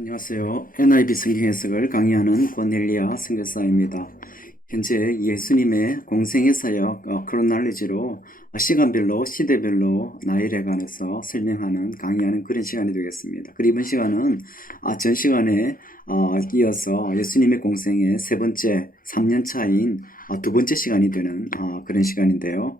안녕하세요. NIV 성경 해석을 강의하는 권넬리아 선교사입니다. 현재 예수님의 공생의 사역 크로날리지로 시간별로 시대별로 나일에 관해서 설명하는 강의하는 그런 시간이 되겠습니다. 그리고 이번 시간은 전 시간에 이어서 예수님의 공생의 세 번째 3년 차인 두 번째 시간이 되는 그런 시간인데요.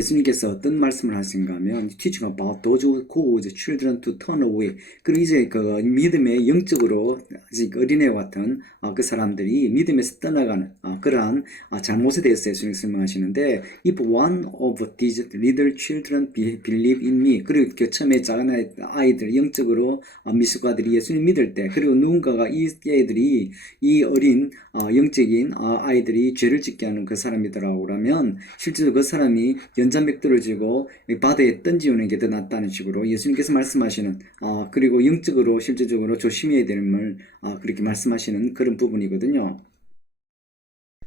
예수님께서 어떤 말씀을 하신가 하면 teaching about those who cause children to turn away. 그리고 이제 그 믿음의 영적으로 아직 어린애 같은 그 사람들이 믿음에서 떠나가는 그러한 잘못에 대해서 예수님이 설명하시는데 if one of these little children believe in me. 그리고 처음에 작은 아이들 영적으로 미숙아들이 예수님 믿을 때 그리고 누군가가 이 애들이 이 어린 영적인 아이들이 죄를 짓게 하는 그 사람이더라고 그러면 실제로 그 사람이 연장백도를 지고 바다에 던지우는 게 더 낫다는 식으로 예수님께서 말씀하시는 그리고 영적으로 실제적으로 조심해야 되는 그렇게 말씀하시는 그런 부분이거든요.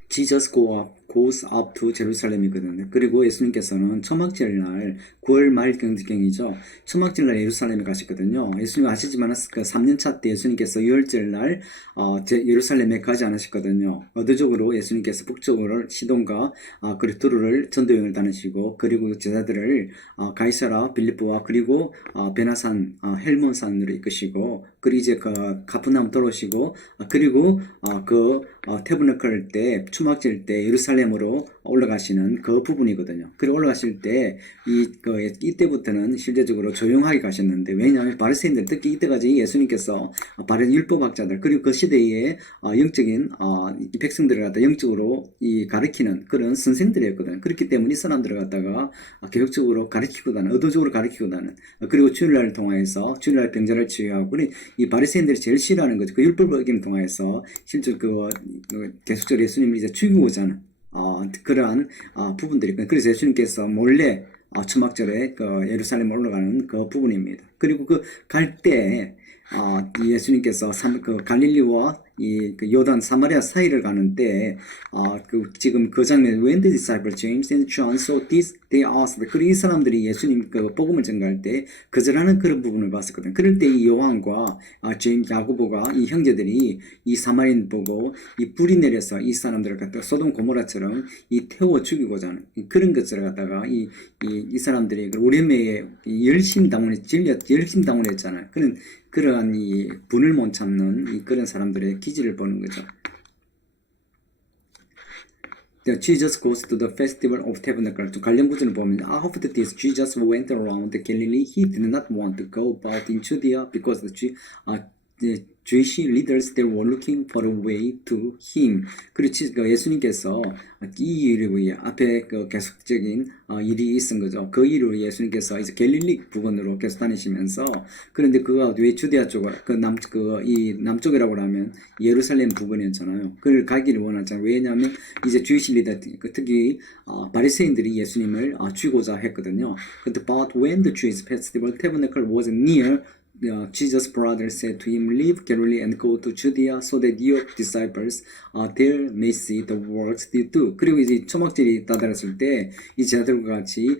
Jesus goes up to Jerusalem이거든요. 그리고 예수님께서는 초막절날 9월 말경이죠. 초막절날 예루살렘에 가셨거든요. 예수님 아시지만 그 3년차 때 예수님께서 6월절날 예루살렘에 가지 않으셨거든요. 의도적으로 예수님께서 북쪽으로 시돈과 그리고 두루를 전도여행을 다니시고 그리고 제자들을 가이사라 빌립보와 그리고 베나산 헬몬산으로 이끄시고 그리고 이제 그 가프나움 돌아오시고 그리고 그 태브너클 때 추막질 때 예루살렘으로 올라가시는 그 부분이거든요. 그리고 올라가실 때 이때부터는 실제적으로 조용하게 가셨는데 왜냐하면 바리새인들 특히 이때까지 예수님께서 율법학자들 그리고 그 시대의 영적인 백성들을 갖다 영적으로 가르치는 그런 선생들이었거든요. 그렇기 때문에 이 사람들을 갖다가 개혁적으로 가르치고다는 의도적으로 가르치고다는 그리고 주일날을 통해서 주일날 병자를 치유하고 이 바리새인들이 제일 싫어하는 거죠. 그 율법을 어기는 통해서 실제 계속적으로 예수님을 이제 죽이고자 하는 그러한 부분들이 있거든요. 그래서 예수님께서 몰래 초막절에 예루살렘 올라가는 그 부분입니다. 그리고 갈 때 예수님께서 갈릴리와 그 요단 사마리아 사이를 가는 때 지금 그 장면 when the disciples James and John saw this they asked. 그리고 이 사람들이 예수님 복음을 전가할 때 거절하는 그런 부분을 봤었거든요. 그럴 때 이 요한과 제임스 야고보가 이 형제들이 이 사마리아인 보고 이 불이 내려서 이 사람들을 갖다가 소돔 고모라처럼 태워 죽이고자 하는 그런 것을 갖다가 이 사람들이 우레메에 열심 당원했잖아요. 그러한 이 분을 못 참는 그런 사람들의 기질을 보는 거죠. Jesus goes to the festival of tabernacle. 관련 구절을 보면 after this Jesus went around Galilee. He did not want to go about in Judea because the Jewish leaders they were looking for a way to him. 그리고 예수님께서 이 일을 위해 앞에 계속적인 일이 있은 거죠. 그 일을 위해 예수님께서 이제 갈릴리 부근으로 계속 다니시면서 그런데 그가 왜 주데아 쪽을 이 남쪽이라고 하면 예루살렘 부근이었잖아요. 그를 가기를 원하잖아요. 왜냐하면 이제 주이시 리더 특히 바리새인들이 예수님을 죽이고자 했거든요. 근데 but when the Jewish festival tabernacle was near Jesus' brothers said to him, leave Galilee and go to Judea so that your disciples there may see the works you do. 그리고 이제 초막절이 다다랐을 때 이 제자들과 같이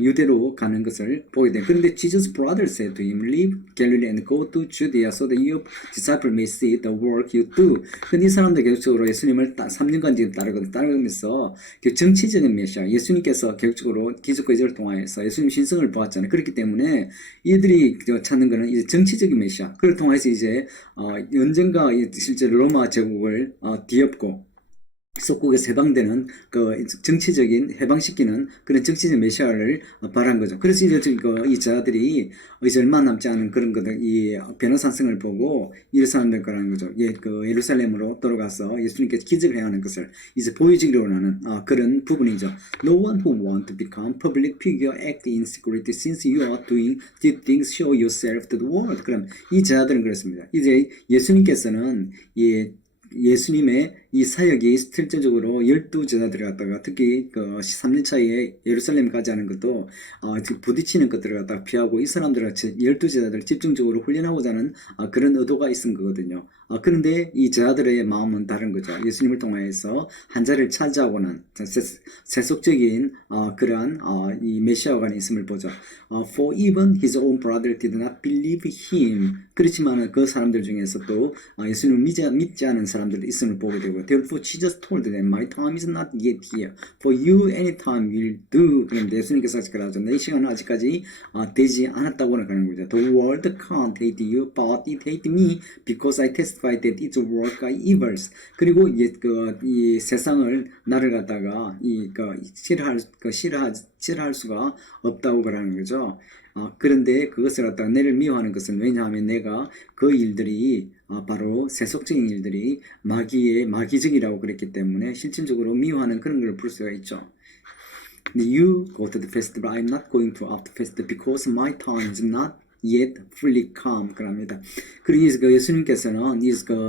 유대로 가는 것을 보게 돼. 그런데 Jesus' brothers said to him, leave Galilee and go to Judea so that your disciples may see the work you do. 근데 이 사람들 계속적으로 예수님을 3년간 지금 따르면서 정치적인 메시아, 예수님께서 계속적으로 기적과 이적을 통하여서 예수님 신성을 보았잖아요. 그렇기 때문에 이들이 찾는 거는 이제 정치적인 메시아. 그걸 통해서 이제 언젠가 실제 로마 제국을 뒤엎고 속국에서 해방되는 정치적인 해방시키는 그런 정치적 메시아를 바란 거죠. 그래서 이제 이 자들이 이제 얼마 남지 않은 그런 것들 이 변호사성을 보고 이 사람들 거라는 거죠. 예루살렘으로 돌아가서 예수님께서 기적을 행하는 것을 이제 보여주기로 하는 그런 부분이죠. No one who want to become public figure act in secret since you are doing these things show yourself to the world. 그럼 이 자들은 그렇습니다. 이제 예수님께서는 예수님의 이 사역이 실질적으로 12제자들을 갖다가 특히 그 3년 차에 예루살렘 가지 않은 것도 부딪히는 것들을 갖다가 피하고 이 사람들을 12제자들을 집중적으로 훈련하고자 하는 그런 의도가 있은 거거든요. 그런데 이 제자들의 마음은 다른 거죠. 예수님을 통하여서 한 자리를 차지하고는 세속적인 그러한 이 메시아가 있음을 보죠. For even his own brother did not believe him. 그렇지만 그 사람들 중에서 또 예수님을 믿지 않은 사람들도 있음을 보게 되고, Therefore Jesus told them, My time is not yet here. For you any time will do. 그런데 예수님께서 그러죠. 내 시간은 아직까지 되지 않았다고는 그러는 거죠. The world can't hate you, but it hate me because I testify that its work are evils. 그리고 이 세상을 나를 갖다가 싫어할 수가 없다고 그러는 거죠. 그런데 그것을 갖다가 내를 미워하는 것은 왜냐하면 내가 그 일들이 바로 세속적인 일들이 마귀적이라고 그랬기 때문에 실질적으로 미워하는 그런 걸 볼 수가 있죠. You go to the festival, I'm not going to after festival because my time is not yet fully come. 그럽니다. 그리고 예수님께서는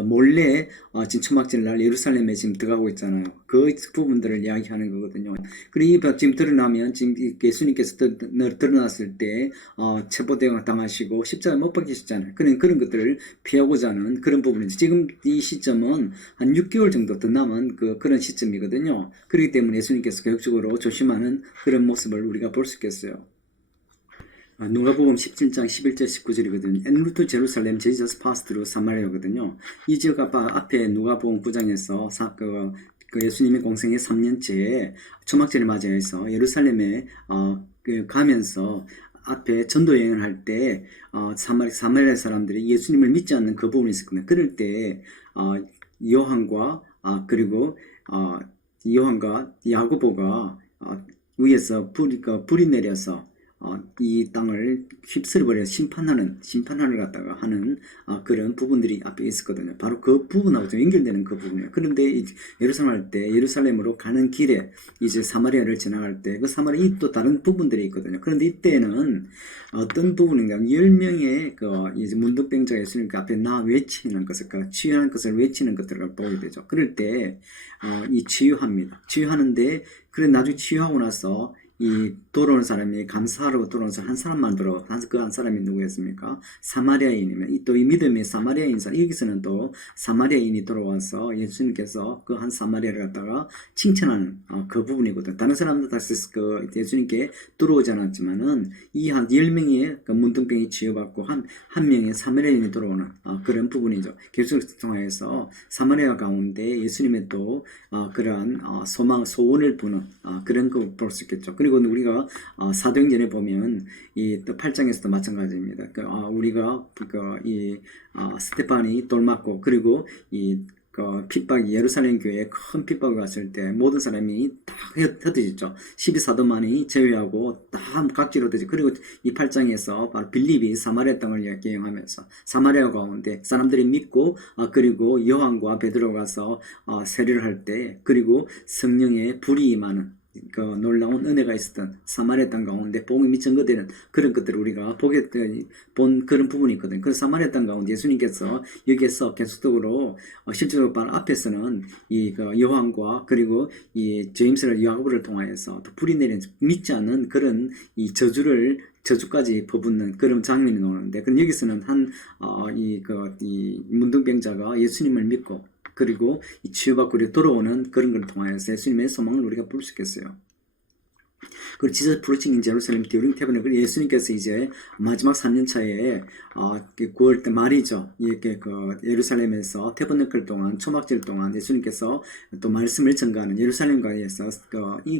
몰래 지금 초막절 날 예루살렘에 지금 들어가고 있잖아요. 그 부분들을 이야기하는 거거든요. 그리고 지금 드러나면 지금 예수님께서 드러났을 때 체포대응 당하시고 십자가에 못 박히셨잖아요. 그런 것들을 피하고자 하는 그런 부분이죠. 지금 이 시점은 한 6개월 정도 더 남은 그런 시점이거든요. 그렇기 때문에 예수님께서 교육적으로 조심하는 그런 모습을 우리가 볼 수 있겠어요. 누가복음 17장 11절 19절이거든요. En route to Jerusalem, Jesus passed through Samaria거든요. 이 지역 앞에 누가복음 9장에서 그 예수님의 공생의 3년째에 초막절을 맞이해서 예루살렘에 가면서 앞에 전도 여행을 할 때 사마리아 사람들이 예수님을 믿지 않는 그 부분이 있었거든요. 그럴 때 요한과 그리고 요한과 야고보가 위에서 불이 내려서 이 땅을 휩쓸어버려 심판을 갖다가 하는 그런 부분들이 앞에 있었거든요. 바로 그 부분하고 좀 연결되는 그 부분이에요. 그런데 예루살렘 할 때 예루살렘으로 가는 길에 이제 사마리아를 지나갈 때 그 사마리아에 또 다른 부분들이 있거든요. 그런데 이때는 어떤 부분인가 10명의 이제 문둥병자가 예수님 앞에 외치는 것을 치유하는 것을 외치는 것들을 보게 되죠. 그럴 때 이 치유합니다. 치유하는데 그래 나중에 치유하고 나서 이 돌아오는 사람이 감사하러 돌아오는 사람 한 사람만 그 한 사람이 누구였습니까? 사마리아인이면 또 이 믿음의 사마리아인 사람, 여기서는 또 사마리아인이 돌아와서 예수님께서 그 한 사마리아를 갖다가 칭찬하는 그 부분이거든. 다른 사람도 다시 예수님께 들어오지 않았지만은 이 한 10명의 문둥병이 치유받고 한 명의 사마리아인이 돌아오는 그런 부분이죠. 계속 통해서 사마리아 가운데 예수님의 또 그러한 소원을 부는 그런 거 볼 수 있겠죠. 그리고 우리가 사도행전에 보면 이 또 8장에서도 마찬가지입니다. 우리가 스테판이 돌 맞고 그리고 핍박이 예루살렘 교회에 큰 핍박이 왔을 때 모든 사람이 다 흩어지죠. 12사도만이 제외하고 다 각지로 흩어지죠. 그리고 이 8장에서 바로 빌립이 사마리아 땅을 여행하면서 사마리아 가운데 사람들이 믿고 그리고 요한과 베드로 가서 세례를 할 때 그리고 성령의 불이 임하는 놀라운 은혜가 있었던 사마리아 땅 가운데 복음이 증거되는 그런 것들을 우리가 본 그런 부분이 있거든요. 그 사마리아 땅 가운데 예수님께서 여기에서 계속적으로 실제로 바로 앞에서는 요한과 그리고 이 제임스를 야고보를 통하여서 불이 내린 믿지 않는 그런 이 저주까지 퍼붓는 그런 장면이 나오는데, 그럼 여기서는 이 문둥병자가 예수님을 믿고 그리고 이 치유받고 돌아오는 그런 걸 통하여서 예수님의 소망을 우리가 볼 수 있겠어요. 그리고 Jesus preaching in Jerusalem during tabernacle. 예수님께서 이제 마지막 3년차에 9월 때 말이죠. 이렇게 예루살렘에서 태버너클 동안 초막절 동안 예수님께서 또 말씀을 전가하는 예루살렘가에서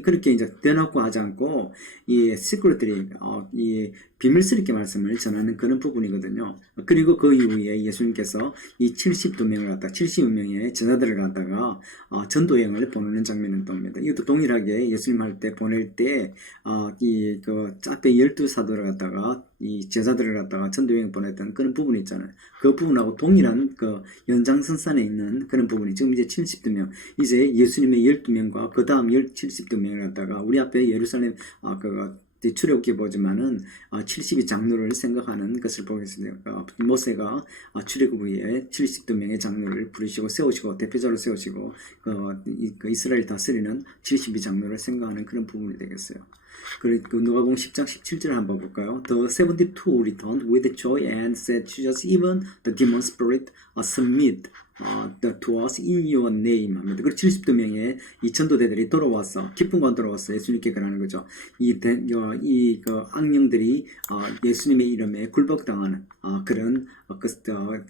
그렇게 이제 대놓고 하지 않고 이 시크릿들이 이 비밀스럽게 말씀을 전하는 그런 부분이거든요. 그리고 그 이후에 예수님께서 이 70명의 제자들을 갖다가 전도여행을 보내는 장면을 봅니다. 이것도 동일하게 예수님 할 때 보낼 때 앞에 12사도를 갖다가 이 제자들을 갖다가 전도여행 보냈던 그런 부분이 있잖아요. 그 부분하고 동일한 연장선상에 있는 그런 부분이 지금 이제 72명, 이제 예수님의 12명과 그 다음 72명을 갖다가 우리 앞에 예루살렘 출애굽기 보지만은 70이 장로를 생각하는 것을 보겠습니다. 모세가 출애굽 후에 72명의 장로를 부르시고 세우시고 대표자로 세우시고 그 이스라엘 다스리는 72 장로를 생각하는 그런 부분이 되겠어요. 그리고 누가복음 10장 17절 한번 볼까요? The 72 returned with joy and said to Jesus, even the demon spirit submit to us in your name 합니다. 그리고 72명의 이 전도대들이 돌아와서 기쁜 건 돌아와서 예수님께 그러는 거죠. 그 악령들이 예수님의 이름에 굴복당하는 그런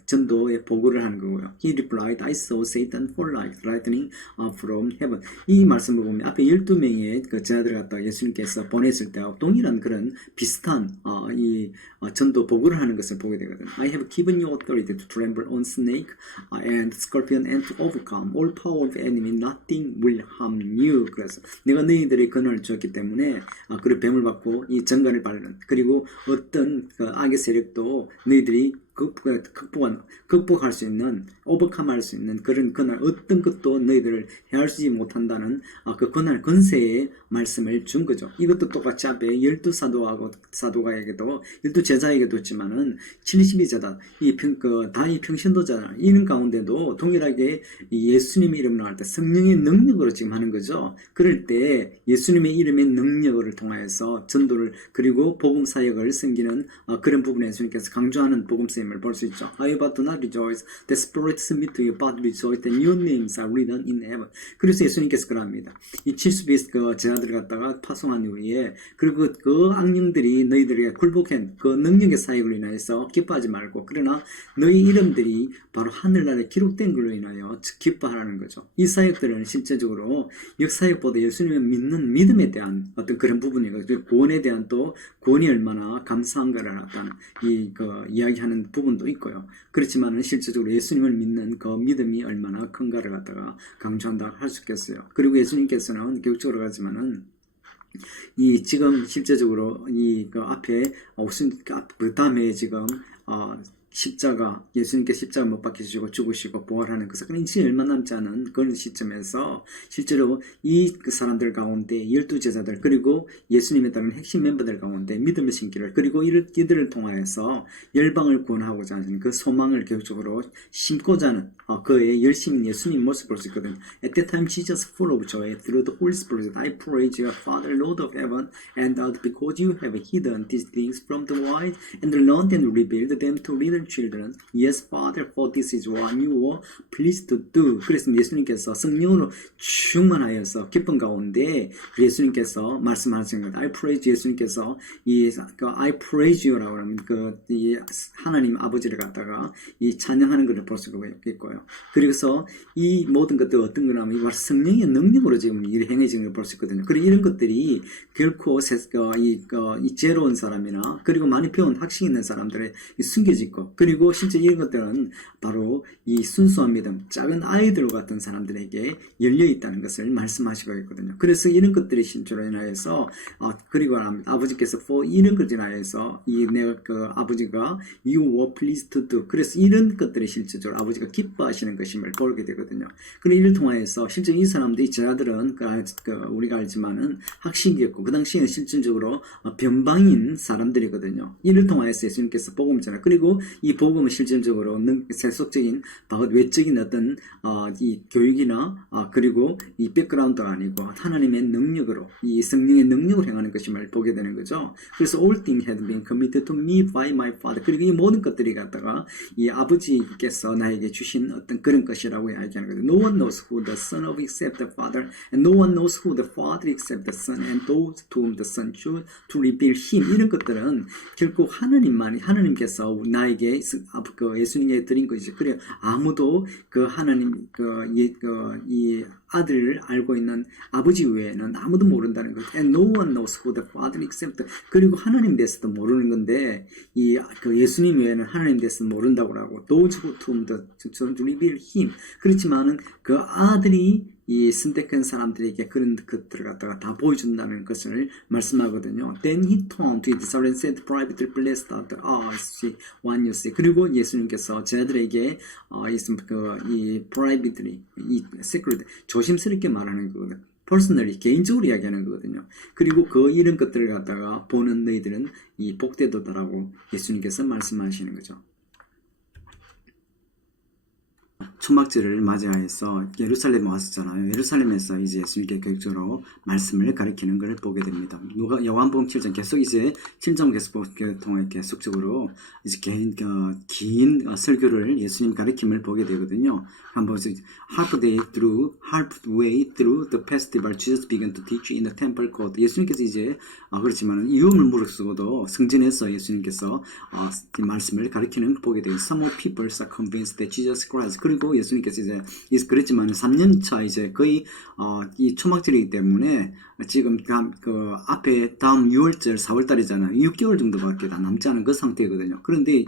전도의 보고를 하는 거고요. He replied, I saw Satan fall like lightning from heaven. 이 말씀을 보면 앞에 12명의 그 제자들을 갖다가 예수님께서 보냈을 때와 동일한 그런 비슷한 이 전도 보고를 하는 것을 보게 되거든요. I have given you authority to trample on snake and scorpion and to overcome all power of the enemy. Nothing will harm you. 그래서 내가 너희들의 권한을 주었기 때문에 그리고 뱀을 받고 이 정갈을 밟는 그리고 어떤 그 악의 세력도 너희들이 극복할 수 있는, 오버컴할 수 있는 그런 권한, 어떤 것도 너희들을 해하지 못한다는 그 권한, 권세의 말씀을 준 거죠. 이것도 똑같이 앞에 12 사도가에게도, 12 제자에게도 있지만은 72제자, 다이 평신도자, 이런 가운데도 동일하게 예수님의 이름을 나갈 때 성령의 능력으로 지금 하는 거죠. 그럴 때 예수님의 이름의 능력을 통하여서 전도를, 그리고 복음 사역을 섬기는 그런 부분에 예수님께서 강조하는 복음 사역을 볼 수 있죠. However, do not rejoice that spirits submit to you, but rejoice that your names are written in heaven. 그래서 예수님께서 그럽니다. 이 70의 그 제자들을 갖다가 파송한 이후에 그리고 그 악령들이 너희들에게 굴복한 그 능력의 사역으로 인하여서 기뻐하지 말고 그러나 너희 이름들이 바로 하늘나라에 기록된 걸로 인하여 기뻐하라는 거죠. 이 사역들은 실제적으로 역사역보다 예수님을 믿는 믿음에 대한 어떤 그런 부분이고 구원에 대한 또 구원이 얼마나 감사한가를 나타내는 이야기하는 부분도 있고요. 그렇지만은 실제적으로 예수님을 믿는 그 믿음이 얼마나 큰가를 갖다가 강조한다 할 수 있겠어요. 그리고 예수님께서는 교육적으로 가지만은 지금 실제적으로 앞에 그 다음에 지금 십자가, 예수님께 십자가 못 박히시고 죽으시고 부활하는 그 사건이 이제 얼마 남지 않은 그런 시점에서 실제로 그 사람들 가운데 12제자들 그리고 예수님에 따른 핵심 멤버들 가운데 믿음의 신기를 그리고 이들을 통하여서 열방을 구원하고자 하는 그 소망을 계속적으로 심고자 하는 그의 열심인 예수님 모습을 볼 수 있거든요. At that time Jesus full of joy through the Holy Spirit I praise you Father Lord of heaven and earth because you have hidden these things from the wise and learned and revealed them to little children. Yes, Father, for this is what you were pleased to do. 그래서 예수님께서 성령으로 충만하여서 기쁜 가운데 예수님께서 말씀하신 것. I praise 예수님께서 I praise you라고 하면 하나님 아버지를 갖다가 찬양하는 것을 볼 수가 있고요. 그래서 이 모든 것들 어떤 거냐면 바로 성령의 능력으로 지금 일을 행해지는 걸 볼 수 있거든요. 그리고 이런 것들이 결코 지혜로운 사람이나 그리고 많이 배운 학식 있는 사람들의 숨겨지고 그리고 실제 이런 것들은 바로 이 순수한 믿음, 작은 아이들 같은 사람들에게 열려 있다는 것을 말씀하시고 있거든요. 그래서 이런 것들이 실제로 인하여서 그리고 아버지께서 이런 것을 인하여서 내가 아버지가 you were pleased to do. 그래서 이런 것들이 실제적으로 아버지가 기뻐하시는 것임을 보게 되거든요. 그리고 이를 통하여서 실제 이 사람들이 제자들은 우리가 알지만은 학식이 없고 그 당시에는 실질적으로 변방인 사람들이거든요. 이를 통하여서 예수님께서 복음을 전하 그리고 이 복음은 실질적으로 세속적인 외적인 어떤 이 교육이나 그리고 이 백그라운드가 아니고 하나님의 능력으로 이 성령의 능력으로 행하는 것임을 보게 되는 거죠. 그래서 all things had been committed to me by my Father. 그리고 이 모든 것들이 갖다가 이 아버지께서 나에게 주신 어떤 그런 것이라고 이야기하는 거죠. No one knows who the Son of except the Father, and no one knows who the Father except the Son, and those to whom the Son chose to reveal Him. 이런 것들은 결국 하나님께서 나에게 예수님에게 드린 것이지. 그래 아무도 하나님 이 아들을 알고 있는 아버지 외에는 아무도 모른다는 것. And no one knows who the Father except. 그리고 하나님 대해서도 모르는 건데 예수님 외에는 하나님 대해서 모른다고 하고 those to whom the Son reveal Him. 그렇지만은 그 아들이 이 선택한 사람들에게 그런 것들을 갖다가 다 보여준다는 것을 말씀하거든요. Then he turned to his disciples and said, privately blessed are the eyes when you see. 그리고 예수님께서 제자들에게 이 privately, 이 secret, 조심스럽게 말하는 거거든요. personally 개인적으로 이야기하는 거거든요. 그리고 그 이런 것들을 갖다가 보는 너희들은 이 복되도다라고 예수님께서 말씀하시는 거죠. 초막절을 맞이하여서 예루살렘에 왔었잖아요. 예루살렘에서 이제 예수님께 교육적으로 말씀을 가리키는 것을 보게 됩니다. 요한복음 7장 계속 이제 7장 계속 통해 계속적으로 이제 긴 설교를 예수님 가리킴을 보게 되거든요. 한번 halfway through the festival, Jesus began to teach in the temple court. 예수님께서 이제 그렇지만 이유를 무릅쓰고도 성전에서 예수님께서 말씀을 가리키는 걸 보게 돼요. Some people are convinced that Jesus Christ. 그리고 예수님께서 이제 그랬지만 3년차 이제 거의 이 초막절이기 때문에 지금 그 앞에 다음 6월절 4월달이잖아요. 6개월 정도밖에 다 남지 않은 그 상태거든요. 그런데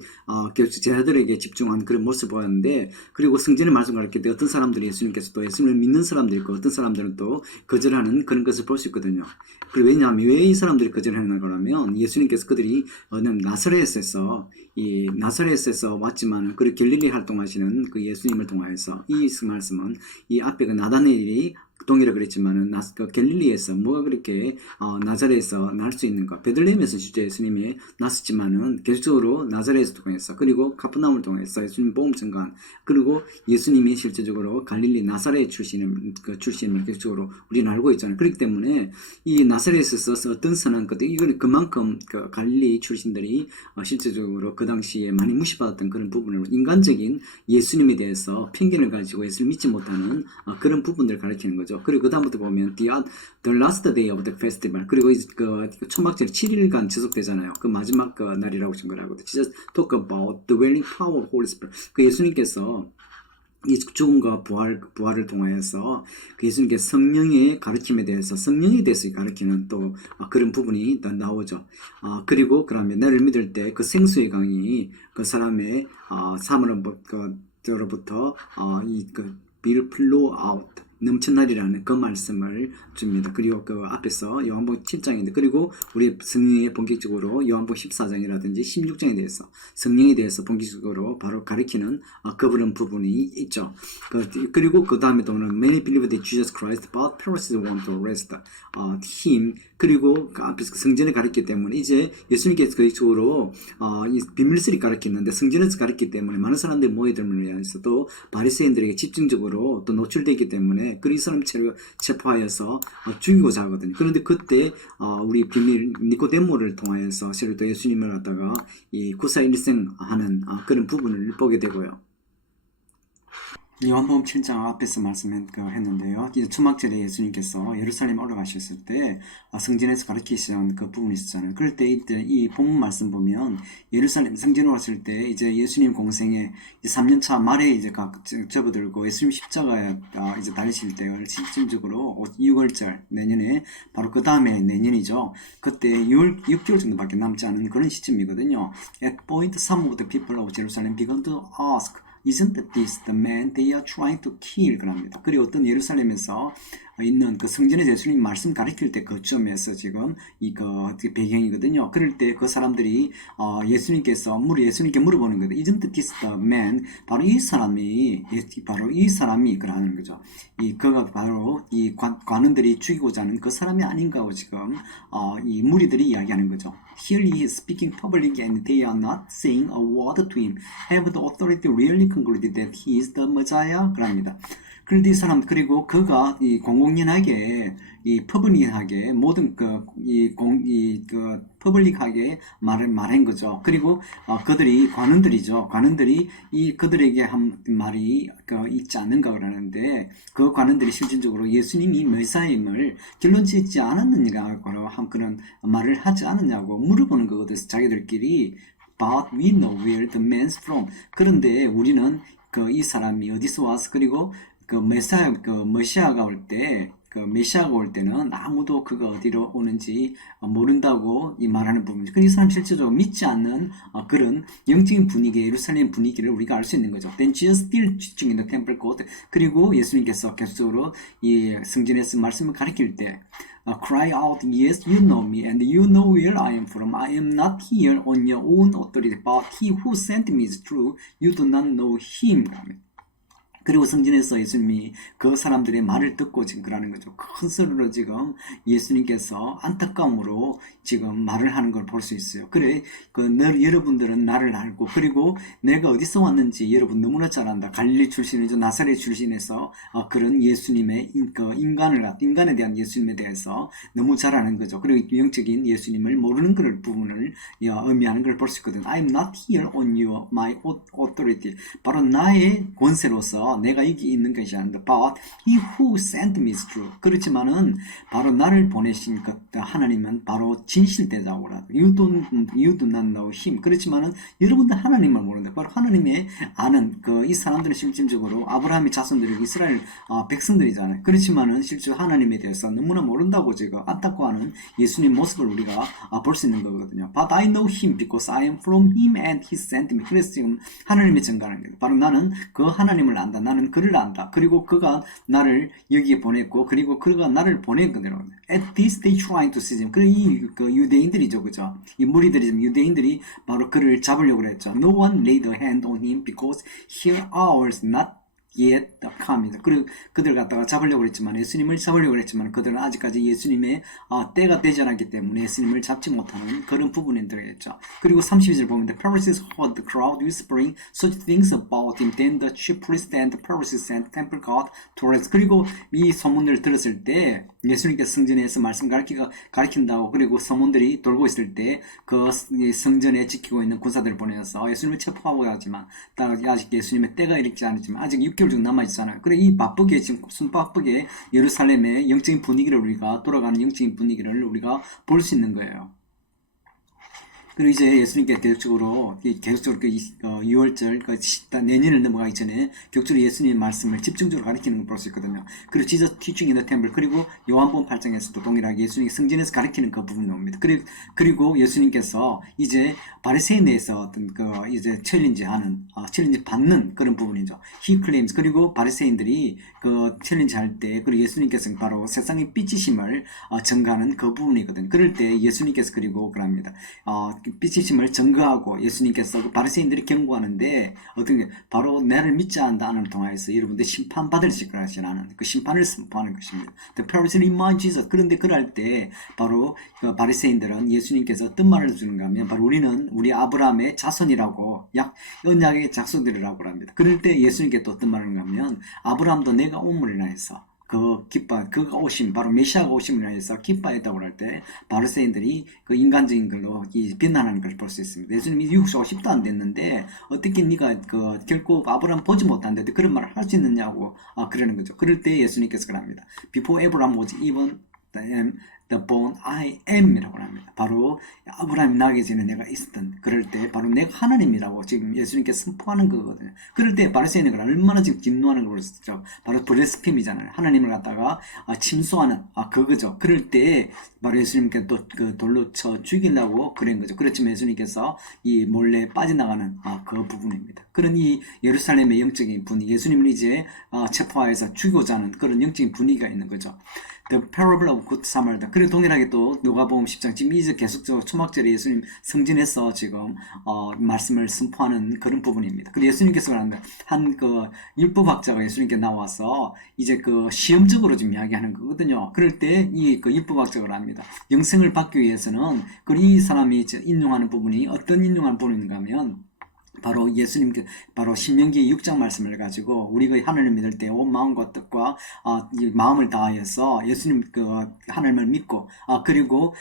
제자들에게 집중한 그런 모습을 보였는데, 그리고 성전의 말씀 가르칠 때 어떤 사람들이 예수님께서 또 예수님을 믿는 사람들이 있고 어떤 사람들은 또 거절하는 그런 것을 볼 수 있거든요. 그리고 왜냐하면 왜 이 사람들이 거절하는 거라면 예수님께서 그들이 나사렛에서 왔지만 그 갈릴리 활동하시는 그 예수님을 통하여서 이 말씀은 이 앞에 그 나다나엘이 동이라 그랬지만은 갈릴리에서 뭐가 그렇게 나사렛에서 날 수 있는가? 베들레헴에서 실제 예수님이 났었지만은 계속적으로 나사렛에서 통해서, 그리고 카프나움을 통해서 예수님 복음 전간, 그리고 예수님이 실제적으로 갈릴리 나사렛 출신을 계속적으로 우리는 알고 있잖아요. 그렇기 때문에 이 나사렛에서 어떤 선한 것들, 이걸 그만큼 그 갈릴리 출신들이 실제적으로 그 당시에 많이 무시받았던 그런 부분을, 인간적인 예수님에 대해서 편견을 가지고 예수를 믿지 못하는 그런 부분들을 가리키는 거죠. 그리고 그 다음부터 보면 the last day of the festival, 그리고 그 초막절이 7일간 지속되잖아요. 그 마지막 그 날이라고 증거하고 Jesus talk about the dwelling power of Holy Spirit. 그 예수님께서 이 죽음과 부활을 통하여서 그 예수님께서 성령의 가르침에 대해서, 성령에 대해서 가르치는 또 그런 부분이 나오죠. 그리고 그러면 나를 믿을 때 그 생수의 강이 그 사람의 사물로부터 will flow out, 넘쳐나리라는 그 말씀을 줍니다. 그리고 그 앞에서 요한복음 7장인데, 그리고 우리 성령의 본격적으로 요한복음 14장이라든지 16장에 대해서 성령에 대해서 본격적으로 바로 가리키는 그런 부분이 있죠. 그리고 그 다음에 또는 many believe that Jesus Christ, but Pharisees want to arrest him. 그리고 그 앞에서 성전에 가르쳤기 때문에 이제 예수님께서 그쪽으로 비밀스레 가르쳤는데 성전에서 가르쳤기 때문에 많은 사람들이 모여들면 위해서도 바리새인들에게 집중적으로 또 노출되기 때문에 그 이 사람 체포하여서 죽이고자 하거든요. 그런데 그때 우리 비밀 니코데모를 통하여서 또 예수님을 갖다가 이 구사일생하는 그런 부분을 보게 되고요. 요한복음 7장 앞에서 말씀했는데요. 초막절에 예수님께서 예루살렘에 올라가셨을 때 성전에서 가르치시는 그 부분이 있었잖아요. 그럴 때 이 본문 말씀 보면 예루살렘 성전에 왔을 때 이제 예수님 공생에 3년차 말에 이제 접어들고 예수님 십자가에 이제 달리실 때 실질적으로 6월절 내년에 바로 그 다음에 내년이죠. 그때 6개월 정도밖에 남지 않은 그런 시점이거든요. At point some of the people of Jerusalem began to ask, Isn't this the man they are trying to kill? 그럽니다. 그리고 어떤 예루살렘에서 있는 그 성전에서 예수님 말씀 가르칠 때 그 점에서 지금 배경이거든요. 그럴 때 그 사람들이 예수님께 물어보는 거예요. Isn't this the man? 바로 이 사람이 그러는 거죠. 그가 바로 이 관원들이 죽이고자 하는 그 사람이 아닌가 하고 지금 이 무리들이 이야기하는 거죠. Here he is speaking publicly and they are not saying a word to him. Have the authority really concluded that he is the Messiah? 그럽니다. 그런데 이 사람, 그리고 그가 공공연하게 퍼블릭하게 모든 퍼블릭하게 말한 거죠. 그리고 그들이 관원들이죠. 관원들이 그들에게 한 말이 있지 않는가 그러는데, 그 관원들이 실질적으로 예수님이 메시아임을 결론 짓지 않았느냐고 그런 말을 하지 않았냐고 물어보는 거거든요. 자기들끼리. But we know where the man's from. 그런데 우리는 이 사람이 어디서 와서, 그리고 메시아가 올 때는 아무도 그가 어디로 오는지 모른다고 말하는 부분이죠. 이 사람 실제적으로 믿지 않는 그런 영적인 분위기, 예루살렘 분위기를 우리가 알 수 있는 거죠. Then Jesus still teaching in the temple court. 그리고 예수님께서 계속적으로 이 성전에서 말씀을 가르칠 때 cry out, yes, you know me, and you know where I am from. I am not here on your own authority, but he who sent me is true. You do not know him. 그리고 성전에서 예수님이 그 사람들의 말을 듣고 지금 그러는 거죠. 큰 소리로 지금 예수님께서 안타까움으로 지금 말을 하는 걸 볼 수 있어요. 그래, 여러분들은 나를 알고, 그리고 내가 어디서 왔는지 여러분 너무나 잘 안다. 갈릴리 출신이죠. 나사렛 출신에서 그런 예수님의 인간에 대한 예수님에 대해서 너무 잘 아는 거죠. 그리고 영적인 예수님을 모르는 그런 부분을 의미하는 걸 볼 수 있거든요. I'm not here on my authority. 바로 나의 권세로서 내가 여기 있는 것이 아닌데, but he who sent me is true. 그렇지만은 바로 나를 보내신 것 하나님은 바로 진실되다고 그러죠. You do not know him. 그렇지만은 여러분들 하나님을 모르는데, 바로 하나님의 아는 이 사람들은 실질적으로 아브라함의 자손들이 이스라엘 백성들이잖아요. 그렇지만은 실제 하나님에 대해서 너무나 모른다고 제가 안타까워하는 예수님 모습을 우리가 볼 수 있는 거거든요. But I know him because I am from him and he sent me. 그래서 지금 하나님이 증거하는 거예요. 바로 나는 그 하나님을 안다. 나는 그를 안다. 그리고 그가 나를 여기에 보냈고, 그리고 그가 나를 보낸 거예요. At this they trying to seize him. 그 유대인들이죠, 그죠? 이 무리들이, 유대인들이 바로 그를 잡으려고 그랬죠. No one laid a hand on him because here ours not yet come. 그리고 그들 갖다가 잡으려고 그랬지만, 예수님을 잡으려고 그랬지만, 그들은 아직까지 예수님의 때가 되지 않았기 때문에 예수님을 잡지 못하는 그런 부분이 들어있죠. 그리고 32절 보면 the Pharisees heard the crowd whispering such things about him. Then the chief priests and the Pharisees sent temple guard to arrest. 그리고 이 소문들을 들었을 때 예수님께서 성전에서 말씀 가르친다고, 그리고 소문들이 돌고 있을 때 그 성전에 지키고 있는 군사들을 보내서 예수님을 체포하고 하지만 아직 예수님의 때가 이르지 않았지만 아직 6개월 정도 남아있잖아요. 그래, 이 바쁘게, 지금 순바쁘게 예루살렘의 영적인 분위기를 우리가, 돌아가는 영적인 분위기를 우리가 볼 수 있는 거예요. 그리고 이제 예수님께 계속적으로 그 6월절, 내년을 넘어가기 전에 격주로 예수님의 말씀을 집중적으로 가르치는 걸 볼 수 있거든요. 그리고 Jesus teaching in the temple, 그리고 요한복음 8장에서도 동일하게 예수님이 성전에서 가르치는 그 부분이 옵니다. 그리고 예수님께서 이제 바리새인에서 어떤 이제 챌린지 받는 그런 부분이죠. He claims. 그리고 바리새인들이 챌린지 할 때, 그리고 예수님께서 바로 세상의 삐치심을 증가하는 그 부분이거든요. 그럴 때 예수님께서 그리고 그럽니다. 삐치심을 증거하고 예수님께서 바리새인들이 경고하는데, 어떤 게 바로 나를 믿지 않는다는 통하여서 여러분들 심판받을 것이라는 그 심판을 선포하는 것입니다. The Pharisees remind Jesus. 그런데 그럴 때 바로 바리새인들은 예수님께서 어떤 말을 주는가 하면, 바로 우리 아브라함의 자손이라고, 언약의 자손들이라고 합니다. 그럴 때 예수님께 또 어떤 말을 하는가 하면, 아브라함도 내가 옴을 인하여서 그가 오심, 바로 메시아가 오심을 위해서 기뻐했다고 할 때, 바리새인들이 그 인간적인 걸로 비난하는 걸 볼 수 있습니다. 예수님이 50도 안 됐는데, 어떻게 네가 결국 아브라함 보지 못한데 그런 말을 할 수 있느냐고, 그러는 거죠. 그럴 때 예수님께서 그럽니다. Before Abraham was even the born I am 이라고 합니다. 바로 아브라함이 나기 전에 내가 있었던, 그럴 때 바로 내가 하나님이라고 지금 예수님께서 선포하는 거거든요. 그럴 때 바리새인은 얼마나 지금 진노하는 걸 볼 수 있죠. 바로 블레스핌이잖아요. 하나님을 갖다가 침소하는 그거죠. 그럴 때 바로 예수님께 또 돌로 쳐 죽이려고 그런 거죠. 그렇지만 예수님께서 이 몰래 빠져나가는 그 부분입니다. 그런 이 예루살렘의 영적인 분위기, 예수님을 이제 체포하여서 죽이고자 하는 그런 영적인 분위기가 있는 거죠. The Parable of Good Samaritan. 그리고 동일하게 또 누가복음 10장, 지금 이제 계속적으로 초막절에 예수님 성전에서 지금 말씀을 선포하는 그런 부분입니다. 그리고 예수님께서 그러는데 한 율법학자가 예수님께 나와서 이제 시험적으로 지금 이야기하는 거거든요. 그럴 때 이 율법학자가 합니다. 영생을 받기 위해서는 이 사람이 인용하는 부분이 어떤 인용하는 부분인가 하면, 바로 예수님께 바로 신명기 6장 말씀을 가지고 우리가 하나님을 믿을 때 온 마음과 뜻과 마음을 다하여서 예수님 하나님을 믿고 그리고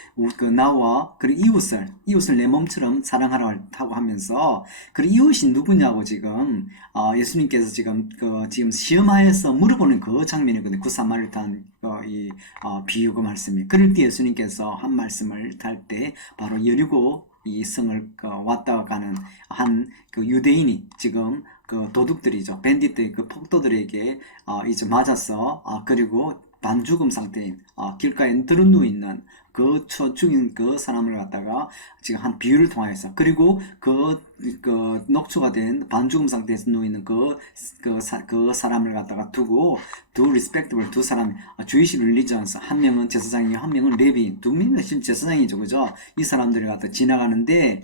나와 그리고 이웃을 내 몸처럼 사랑하라고 하면서, 그리고 이웃이 누구냐고 지금 예수님께서 지금 시험하여서 물어보는 그 장면이거든요. 그 사마리탄 비유가 말씀이. 그럴 때 예수님께서 한 말씀을 할 때 바로 여리고 이 성을 왔다 가는 한 유대인이 지금 도둑들이죠. 밴디트의 폭도들에게 이제 맞아서 그리고 반죽음 상태인 길가에 들어누워 있는 죽인 그 사람을 갖다가 지금 한 비유를 통해서, 그리고 녹초가 된 반죽음 상태에서 누워있는 그 사람을 갖다가 두고 두 respectable 두 사람, Jewish religions, 한 명은 제사장이고 한 명은 레비인, 두 명은 지금 제사장이죠, 그죠? 이 사람들이 갖다 지나가는데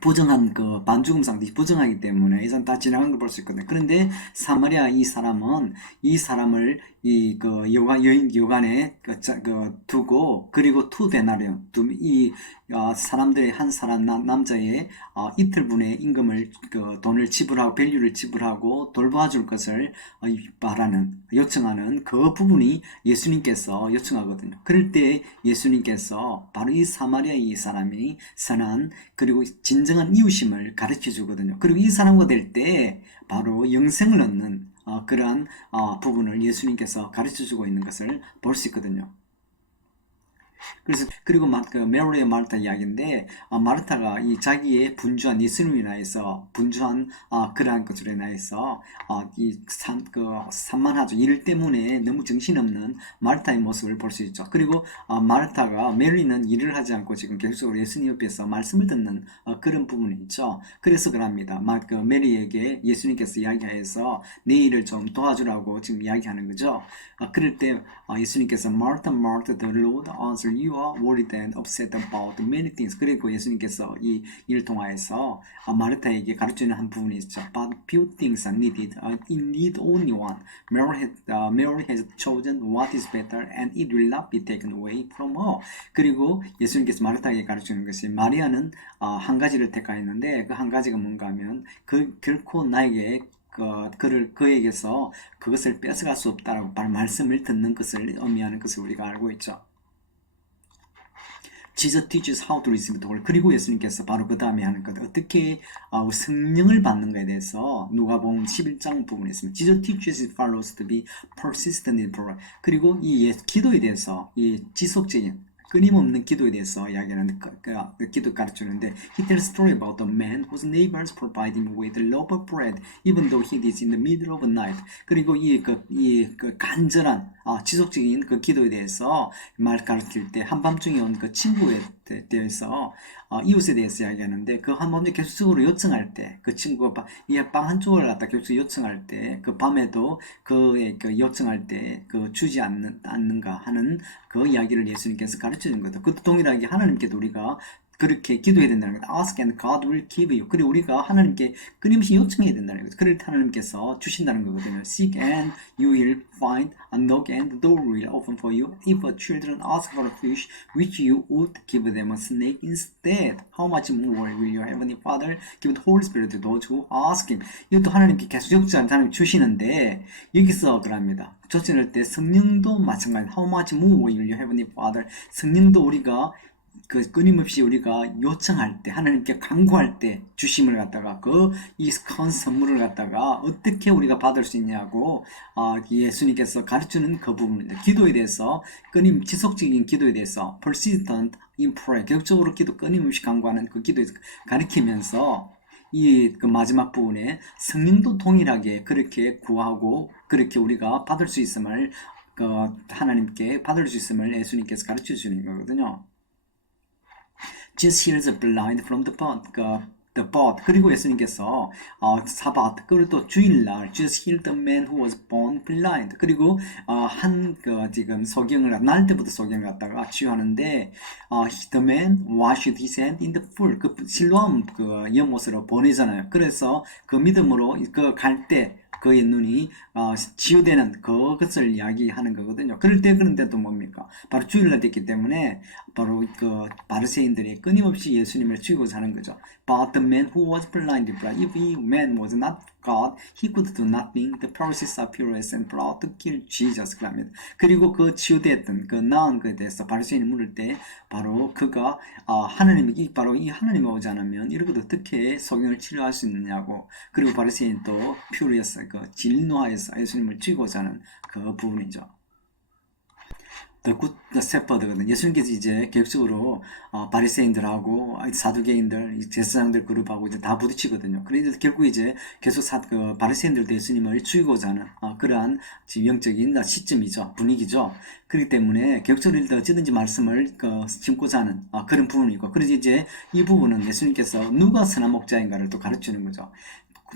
부정한 그 반죽음 상태이 부정하기 때문에 이건 다 지나간 걸 볼 수 있거든요. 그런데 사마리아 이 사람은 이 사람을 이 그 여인 여관에 두고 그리고 투 데나리온 이 사람들의 한 사람 남자의 이틀분의 임금을 그 돈을 지불하고 밸류를 지불하고 돌봐줄 것을 바라는 요청하는 그 부분이 예수님께서 요청하거든요. 그럴 때 예수님께서 바로 이 사마리아 이 사람이 선한 그리고 진정한 이웃임을 가르쳐 주거든요. 그리고 이 사람과 될 때 바로 영생을 얻는 그러한 부분을 예수님께서 가르쳐 주고 있는 것을 볼 수 있거든요. 그래서 그리고 그 메리와 마르타 이야기인데 마르타가 이 자기의 분주한 예수님을 인하여서 분주한 그러한 것으로 인하여서 그 산만하죠. 일 때문에 너무 정신없는 마르타의 모습을 볼 수 있죠. 그리고 마르타가 메리는 일을 하지 않고 지금 계속적으로 예수님 옆에서 말씀을 듣는 그런 부분이 있죠. 그래서 그럽니다. 그 메리에게 예수님께서 이야기하여서 내 일을 좀 도와주라고 지금 이야기하는 거죠. 그럴 때 예수님께서 Martha, Martha, the Lord answered, you are worried and upset about many things. 그리고 예수님께서 이 일을 통하여서 마르타에게 가르치는 한 부분이 있죠. But few things are needed. Indeed only one. Mary has chosen what is better and it will not be taken away from her. 그리고 예수님께서 마르타에게 가르치는 것이 마리아는 한 가지를 택하였는데 그 한 가지가 뭔가 하면 결코 나에게 그에게서 그것을 뺏어갈 수 없다라고 말씀을 듣는 것을 의미하는 것을 우리가 알고 있죠. Jesus teaches how to receive the Holy. 그리고 예수님께서 바로 그 다음에 하는 것 어떻게 성령을 받는가에 대해서 누가복음 11장 부분에 있습니다. Jesus teaches his followers to be persistent in prayer. 그리고 이 기도에 대해서 이 지속적인 끊임없는 기도에 대해서 이야기하는 기도 가르치는데 He tells a story about a man whose neighbors provide him with a loaf of bread even though he is in the middle of the night. 그리고 이 간절한 지속적인 그 기도에 대해서 말 가르칠 때 한밤중에 온 그 친구에 대해서 이웃에 대해서 이야기하는데 그 한밤중에 계속적으로 요청할 때 그 친구가 이 방 한쪽을 갖다 계속 요청할 때 그 밤에도 그 요청할 때 그 주지 않는가 하는 그 이야기를 예수님께서 가르쳐 준 거죠. 그것도 동일하게 하나님께도 우리가 그렇게 기도해야 된다는 거죠. Ask and God will give you. 그리고 우리가 하나님께 끊임없이 요청해야 된다는 거죠. 그럴 때 하나님께서 주신다는 거거든요. Seek and you will find. Knock and the door will open for you. If a children ask for a fish, which you would give them a snake instead, how much more will your heavenly Father give the Holy Spirit to those who ask Him? 이것도 하나님께 계속 요청하는 하나님 주시는데 여기서 그럽니다. 조치할 때 성령도 마찬가지. How much more will your heavenly Father? 성령도 우리가 끊임없이 우리가 요청할 때 하나님께 간구할 때 주심을 갖다가 이 큰 선물을 갖다가 어떻게 우리가 받을 수 있냐고 예수님께서 가르치는 그 부분입니다. 기도에 대해서 지속적인 기도에 대해서 persistent in prayer 계속적으로 끊임없이 간구하는 그 기도에서 가르치면서 그 마지막 부분에 성령도 동일하게 그렇게 구하고 그렇게 우리가 받을 수 있음을 하나님께 받을 수 있음을 예수님께서 가르쳐 주시는 거거든요. Jesus heals the blind from the birth. 그리고 예수님께서 사bat 그리고 또 주일날 Jesus healed the man who was born blind. 그리고 지금 날 때부터 소경을 갖다가 치유하는데 the man washed his hand in the pool. 실로암 연못으로 보내잖아요. 그래서 그 믿음으로 갈 때 그의 눈이 치유되는 그것을 이야기하는 거거든요. 그런데 또 뭡니까? 바로 주일날 됐기 때문에 바로 바리새인들이 끊임없이 예수님을 죽이고자 하는 거죠. But the man who was blind, if he man was not God, he could do nothing. The Pharisees are furious and plot to kill Jesus. 그리고 치유됐던 나은 것에 대해서 바리새인이 물을 때 바로 그가 바로 이 하나님이 오지 않으면 이렇게 어떻게 소경을 치료할 수 있느냐고. 그리고 바리새인이 또 furious 진노하여서 예수님을 죽이고자 하는 그 부분이죠. The Good Shepherd거든. 예수님께서 이제 계속적으로 바리새인들하고 사두개인들, 제사장들 그룹하고 이제 다 부딪히거든요. 그래서 결국 이제 계속 바리새인들도 예수님을 죽이고자 하는 그러한 지금 영적인 시점이죠, 분위기죠. 그렇기 때문에 계속적으로 어찌든지 말씀을 심고자 하는 그런 부분이고, 그래서 이제 이 부분은 예수님께서 누가 선한 목자인가를 또 가르치는 거죠.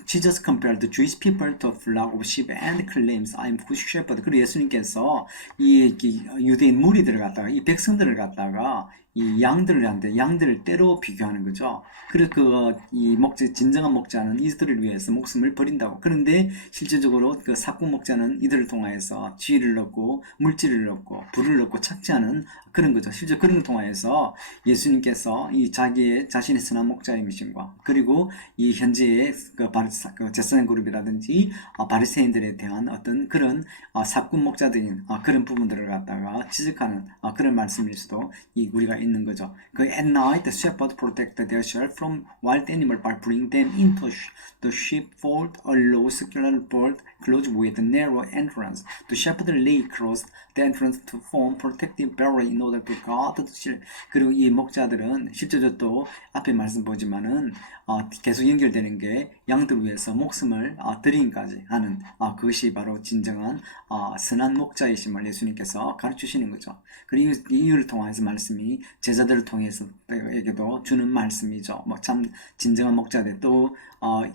Jesus compared the Jewish people to a flock of sheep and claims, I am good shepherd. 그리고 예수님께서 이 유대인 무리들을 갖다가 이 백성들을 갖다가 이 양들을 때로 비교하는 거죠. 그래서 이 진정한 목자는 이들을 위해서 목숨을 버린다고. 그런데 실제적으로 그 사꾼 목자는 이들을 통하여서 쥐를 넣고 물질을 넣고 불을 넣고 착지하는 그런 거죠. 실제 그런 걸 통하여서 예수님께서 이 자신의 선한 목자의 미션과 그리고 이 현재의 그 제사장 그룹이라든지 바리새인들에 대한 어떤 그런 사꾼 목자들인 그런 부분들을 갖다가 지적하는 그런 말씀일 수도 우리가 있는 거죠. 그 at night the shepherd protected their sheep from wild animal by bringing them into the sheepfold, a low circular vault closed with a narrow entrance. The shepherd lay across the entrance to form protective barrier in order to guard the sheep. 그리고 이 목자들은 실제로 또 앞에 말씀 보지만은 계속 연결되는 게 양들 위해서 목숨을 드림까지 하는 그것이 바로 진정한 선한 목자이심을 예수님께서 가르치시는 거죠. 그리고 이유를 통해서 말씀이 제자들을 통해서에게도 주는 말씀이죠. 뭐 참 진정한 목자들 또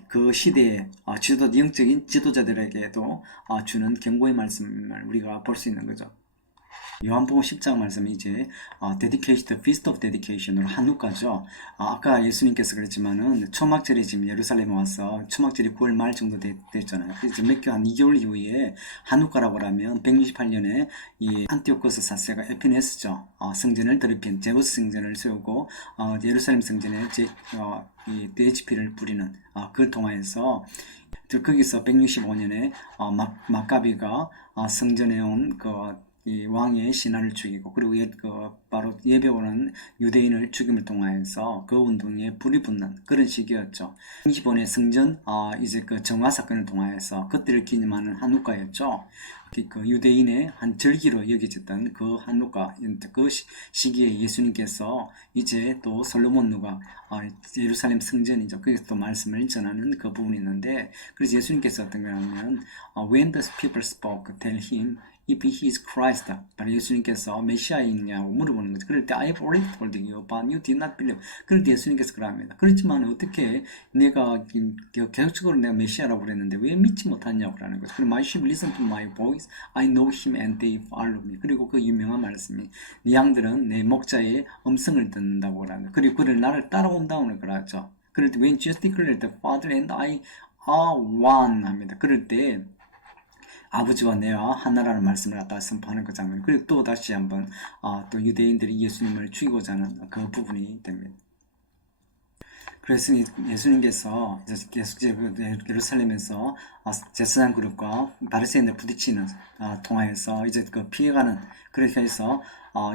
그 시대의 영적인 지도자들에게도 주는 경고의 말씀을 우리가 볼 수 있는 거죠. 요한복음 10장 말씀이 이제 dedication, the feast of dedication으로 한누가죠. 아까 예수님께서 그랬지만은 초막절이 지금 예루살렘에 와서 초막절이 9월 말 정도 됐잖아요. 그래서 몇개 한 2개월 이후에 한누가라고 하면 168년에 이 안티오코스 4세가 에피네스죠. 성전을 더럽힌 제우스 성전을 세우고 예루살렘 성전에 이 DHP를 뿌리는 그걸 통하여서 거기서 165년에 막가비가 성전에 온 이 왕의 신하를 죽이고 그리고 바로 예배오는 유대인을 죽임을 통하여서 그 운동에 불이 붙는 그런 시기였죠. 25년의 성전 이제 그 정화 사건을 통하여서 그때를 기념하는 한누가였죠. 그 유대인의 한 절기로 여겨졌던 그 한누가 그 시기에 예수님께서 이제 또 솔로몬 누가 예루살렘 성전이죠. 거기서 또 말씀을 전하는 그 부분이 있는데 그래서 예수님께서 어떤 거냐면 when the people spoke, tell him if he is Christ. 바로 예수님께서 메시아이냐고 물어보는 거죠. 그럴 때 I have already told you, but you did not believe. 그럴 때 예수님께서 그럽니다. 그렇지만 어떻게 내가 계속적으로 내가 메시아라고 그랬는데 왜 믿지 못하냐고 그러는 거죠. 그럼 my sheep listen to my voice, I know him and they follow me. 그리고 그 유명한 말씀이 네 양들은 내 목자의 음성을 듣는다고 그러는 그리고 그를 나를 따라온다고 그러죠. 그럴 때 when Jesus declared the Father and I are one 합니다. 그럴 때 아버지와 내와 하나라는 말씀을 갖다 선포하는 그 장면. 그리고 또 다시 한번 또 유대인들이 예수님을 죽이고자 하는 그 부분이 됩니다. 그래서 예수님께서 계속 예루살렘에서 제사장 그룹과 바리새인들 부딪히는 통하여서 이제 그 피해가는 그렇게 해서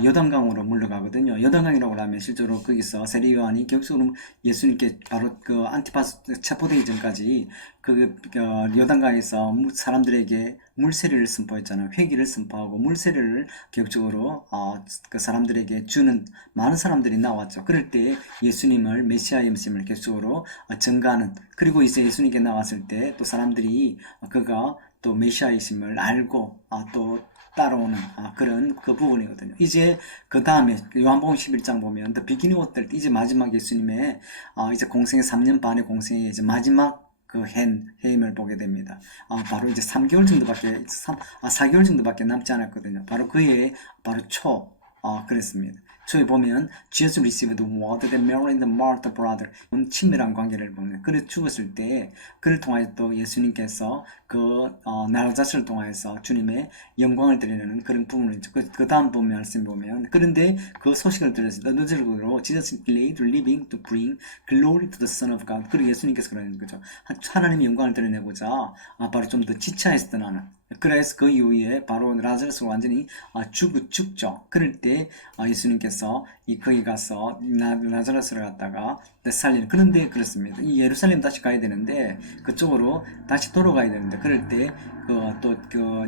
요단강으로 물러가거든요. 요단강이라고 하면 실제로 거기서 세리 요한이 결국적으로 예수님께 바로 그 안티파스 체포되기 전까지 그 요단강에서 사람들에게 물세례를 선포했잖아요. 회개를 선포하고 물세례를 결국적으로 그 사람들에게 주는 많은 사람들이 나왔죠. 그럴 때 예수님을 메시아의 임심을 계속적으로 증가하는 그리고 이제 예수님께 나왔을 때 또 사람들이 그가 또 메시아이심을 알고 또 따라오는 그런 그 부분이거든요. 이제 그 다음에 요한복음 11장 보면 The beginning of the 이제 마지막 예수님의 이제 공생의 3년 반의 공생의 이제 마지막 그 해임을 보게 됩니다. 바로 이제 3개월 정도밖에 4개월 정도밖에 남지 않았거든요. 바로 그해 바로 그랬습니다. 저기 보면 Jesus received the word that Mary and Martha brother 친밀한 관계를 보면 그래 죽었을 때 그를 통하여 또 예수님께서 나자스를 통하여서 주님의 영광을 드리는 그런 부분을 있죠. 그 다음 보면 말씀 보면 그런데 그 소식을 들었을 때 너저로 Jesus delayed living to bring glory to the Son of God. 그리고 예수님께서 그러는 거죠. 하나님의 영광을 드러내고자 바로 좀 더 지체했을 나는. 그래서 그 이후에 바로 라자르스가 완전히 죽죠. 그럴 때 예수님께서 거기 가서 라자르스를 갖다가 살리는 그런데 그렇습니다. 이 예루살렘 다시 가야 되는데 그쪽으로 다시 돌아가야 되는데 그럴 때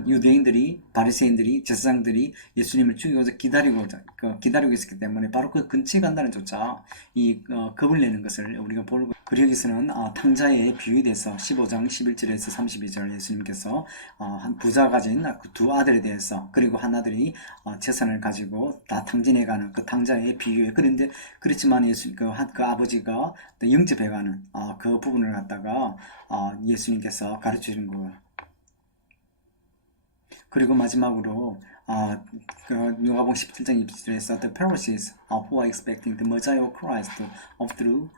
유대인들이 바리새인들이 제사장들이 예수님을 죽이고자 기다리고 있었기 때문에 바로 그 근처에 간다는 조차 겁을 내는 것을 우리가 보고 그리고 여기서는 탕자의 비유에 대해서 15장 11절에서 32절 예수님께서 한 부자가 가진 두 아들에 대해서 그리고 하나들이 재산을 가지고 다 탕진해가는 그 탕자의 비유에 그런데 그렇지만 그 아버지가 영접해가는 그 부분을 갖다가 예수님께서 가르치는 거예요. 그리고 마지막으로 그 누가복음 17장 27절에서 the Pharisees who are expecting the Messiah of Christ of through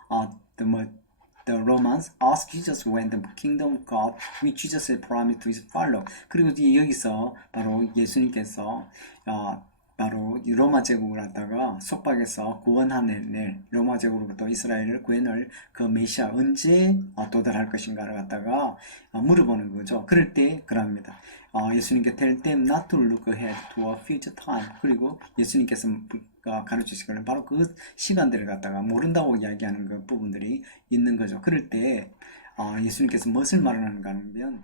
the Romans asked Jesus when the kingdom of God which Jesus had promised to his follow. 그리고 여기서 바로 예수님께서 바로 이 로마 제국을 갖다가 속박해서 구원하는 로마 제국으로부터 이스라엘을 구해낼 그 메시아 언제 도달할 것인가를 갖다가 물어보는 거죠. 그럴 때 그럽니다. 예수님께 tell them not to look ahead to a future time. 그리고 예수님께서 가르치시기를 바로 그 시간들을 갖다가 모른다고 이야기하는 그 부분들이 있는 거죠. 그럴 때 예수님께서 무엇을 말하는가 하면